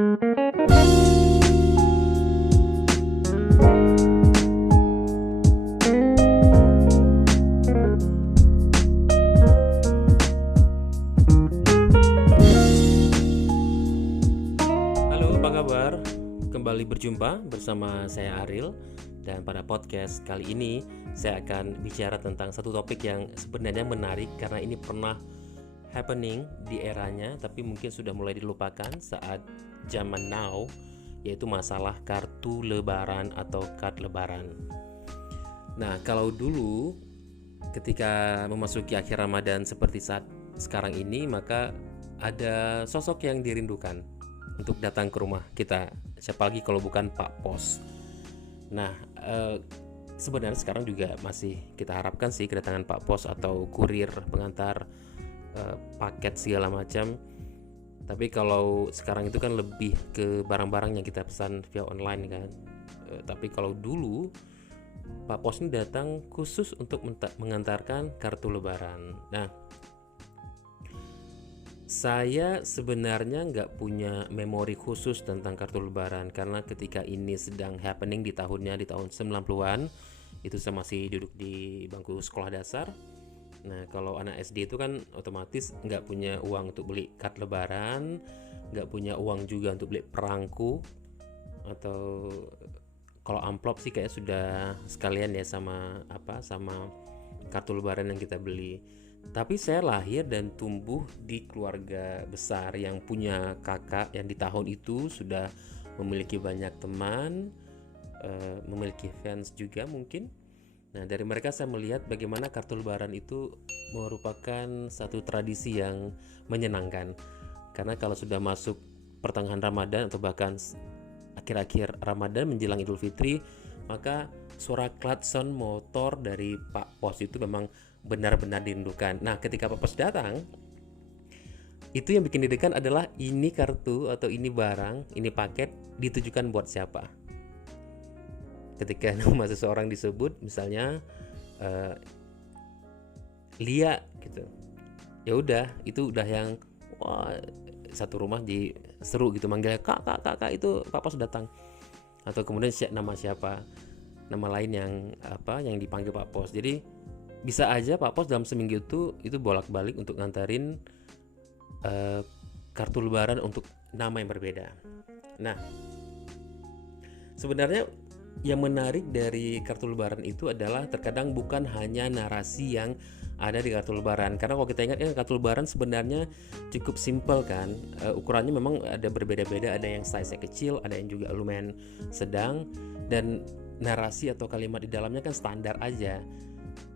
Halo, apa kabar? Kembali berjumpa bersama saya Ariel, dan pada podcast kali ini saya akan bicara tentang satu topik yang sebenarnya menarik karena ini pernah happening di eranya tapi mungkin sudah mulai dilupakan saat zaman now, yaitu masalah kartu lebaran atau kad lebaran. Nah, kalau dulu ketika memasuki akhir Ramadan seperti saat sekarang ini, maka ada sosok yang dirindukan untuk datang ke rumah kita, siapa lagi kalau bukan Pak Pos. Nah, sebenarnya sekarang juga masih kita harapkan sih kedatangan Pak Pos atau kurir pengantar paket segala macam. Tapi kalau sekarang itu kan lebih ke barang-barang yang kita pesan via online kan. Tapi kalau dulu Pak Pos ini datang khusus untuk mengantarkan kartu lebaran. Nah, saya sebenarnya nggak punya memori khusus tentang kartu lebaran karena ketika ini sedang happening di tahun 90-an, itu saya masih duduk di bangku sekolah dasar. Nah, kalau anak SD itu kan otomatis nggak punya uang untuk beli kad lebaran, nggak punya uang juga untuk beli perangko, atau kalau amplop sih kayak sudah sekalian ya sama kartu lebaran yang kita beli. Tapi saya lahir dan tumbuh di keluarga besar yang punya kakak yang di tahun itu sudah memiliki banyak teman, memiliki fans juga mungkin. Nah, dari mereka saya melihat bagaimana kartu lebaran itu merupakan satu tradisi yang menyenangkan. Karena kalau sudah masuk pertengahan Ramadan atau bahkan akhir-akhir Ramadan menjelang Idul Fitri, maka suara klakson motor dari Pak Pos itu memang benar-benar dirindukan. Nah, ketika Pak Pos datang, itu yang bikin deg-degan adalah ini kartu atau ini barang, ini paket ditujukan buat siapa. Ketika nama seseorang disebut, misalnya Lia gitu, ya udah itu udah yang wah, satu rumah di seru gitu manggilnya kak itu Pak Pos datang. Atau kemudian nama siapa, nama lain yang dipanggil Pak Pos. Jadi bisa aja Pak Pos dalam seminggu itu bolak-balik untuk nganterin kartu lebaran untuk nama yang berbeda. Nah, sebenarnya yang menarik dari kartu lebaran itu adalah terkadang bukan hanya narasi yang ada di kartu lebaran. Karena kalau kita ingat kan kartu lebaran sebenarnya cukup simple kan. Ukurannya memang ada berbeda-beda, ada yang size kecil, ada yang juga lumayan sedang, dan narasi atau kalimat di dalamnya kan standar aja.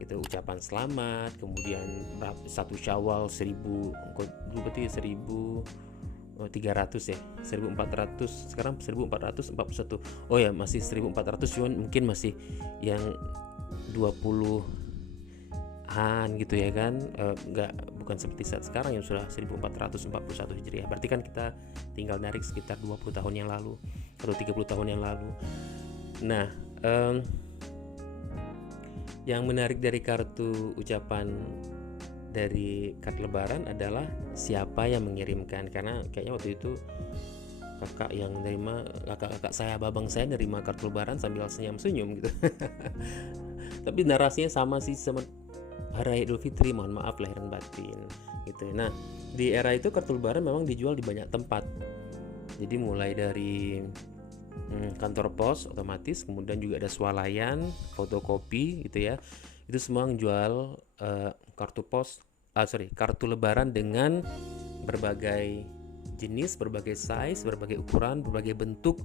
Itu ucapan selamat, kemudian 1 Syawal 1300 ya, 1400, sekarang 1441. Oh ya, masih 1400, cuman mungkin masih yang 20-an gitu ya kan, bukan seperti saat sekarang yang sudah 1441 Hijriah. Berarti kan kita tinggal narik sekitar 20 tahun yang lalu atau 30 tahun yang lalu. Nah, yang menarik dari kartu ucapan dari kartu lebaran adalah siapa yang mengirimkan. Karena kayaknya waktu itu kakak saya, babang saya nerima kartu lebaran sambil senyum-senyum gitu. Tapi narasinya sama sih sama Hari Idul Fitri, mohon maaf lahir dan batin gitu. Nah, di era itu kartu lebaran memang dijual di banyak tempat. Jadi mulai dari kantor pos otomatis, kemudian juga ada swalayan, fotokopi gitu ya. Itu semua menjual kartu lebaran dengan berbagai jenis, berbagai size, berbagai ukuran, berbagai bentuk,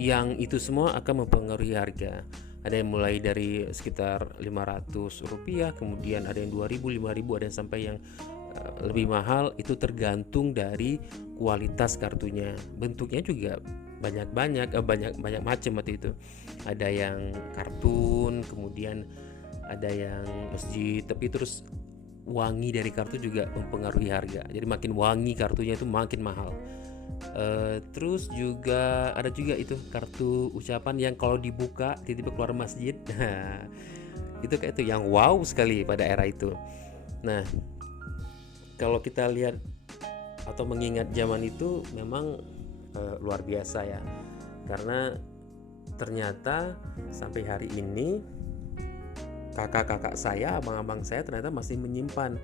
yang itu semua akan mempengaruhi harga. Ada yang mulai dari sekitar Rp500, kemudian ada yang 2.000, 5.000, ada yang sampai yang lebih mahal. Itu tergantung dari kualitas kartunya. Bentuknya juga banyak macam waktu itu. Ada yang kartun, kemudian ada yang masjid, tapi terus wangi dari kartu juga mempengaruhi harga. Jadi makin wangi kartunya itu makin mahal. Terus juga ada juga itu kartu ucapan yang kalau dibuka tiba-tiba keluar masjid. Nah, itu kayak itu yang wow sekali pada era itu. Nah, kalau kita lihat atau mengingat zaman itu, memang luar biasa ya, karena ternyata sampai hari ini kakak-kakak saya, abang-abang saya ternyata masih menyimpan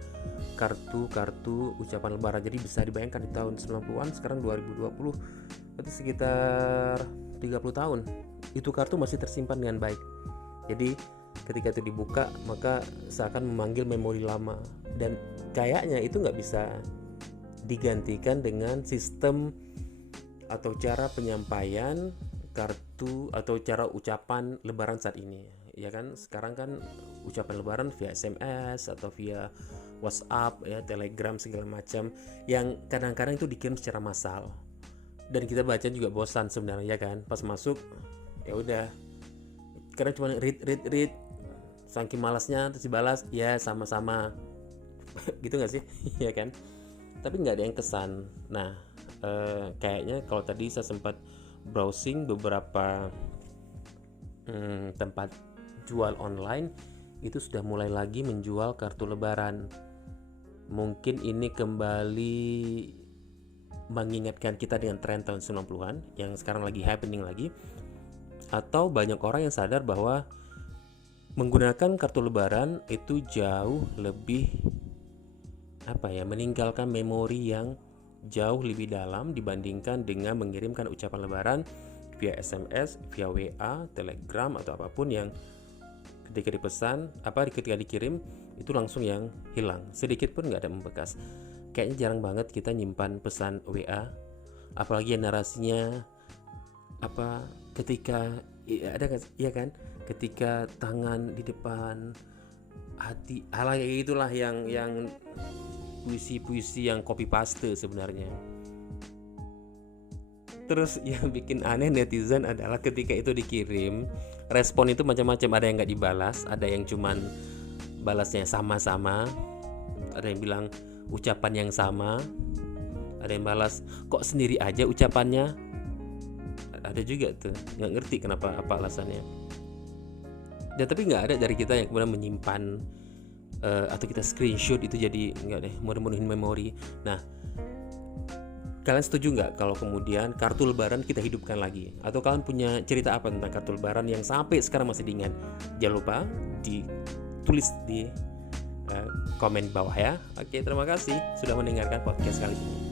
kartu-kartu ucapan lebaran. Jadi bisa dibayangkan di tahun 90-an, sekarang 2020, berarti sekitar 30 tahun itu kartu masih tersimpan dengan baik. Jadi ketika itu dibuka maka seakan memanggil memori lama, dan kayaknya itu nggak bisa digantikan dengan sistem atau cara penyampaian kartu atau cara ucapan lebaran saat ini. Ya kan, sekarang kan ucapan lebaran via SMS atau via WhatsApp ya, Telegram segala macam, yang kadang-kadang itu dikirim secara massal dan kita baca juga bosan sebenarnya, ya kan. Pas masuk ya udah, karena cuma read saking malasnya, terus dibalas ya sama-sama gitu nggak sih? Ya kan, tapi nggak ada yang kesan. Nah, kayaknya kalau tadi saya sempat browsing beberapa tempat jual online itu sudah mulai lagi menjual kartu lebaran. Mungkin ini kembali mengingatkan kita dengan tren tahun 90-an yang sekarang lagi happening lagi, atau banyak orang yang sadar bahwa menggunakan kartu lebaran itu jauh lebih meninggalkan memori yang jauh lebih dalam dibandingkan dengan mengirimkan ucapan lebaran via SMS, via WA, Telegram atau apapun yang ketika dipesan, ketika dikirim itu langsung yang hilang, sedikit pun nggak ada membekas. Kayaknya jarang banget kita nyimpan pesan WA, apalagi yang narasinya ketika ya kan, ketika tangan di depan hati, kayak itulah yang puisi-puisi yang copy paste sebenarnya. Terus yang bikin aneh netizen adalah ketika itu dikirim, respon itu macam-macam. Ada yang nggak dibalas, ada yang cuman balasnya sama-sama, ada yang bilang ucapan yang sama, ada yang balas kok sendiri aja ucapannya, ada juga tuh nggak ngerti kenapa, apa alasannya. Dan tapi nggak ada dari kita yang kemudian menyimpan atau kita screenshot itu jadi nggak deh, memenuhi memori. Nah, kalian setuju nggak kalau kemudian kartu lebaran kita hidupkan lagi? Atau kalian punya cerita apa tentang kartu lebaran yang sampai sekarang masih diingat? Jangan lupa ditulis di komen bawah ya. Oke, terima kasih sudah mendengarkan podcast kali ini.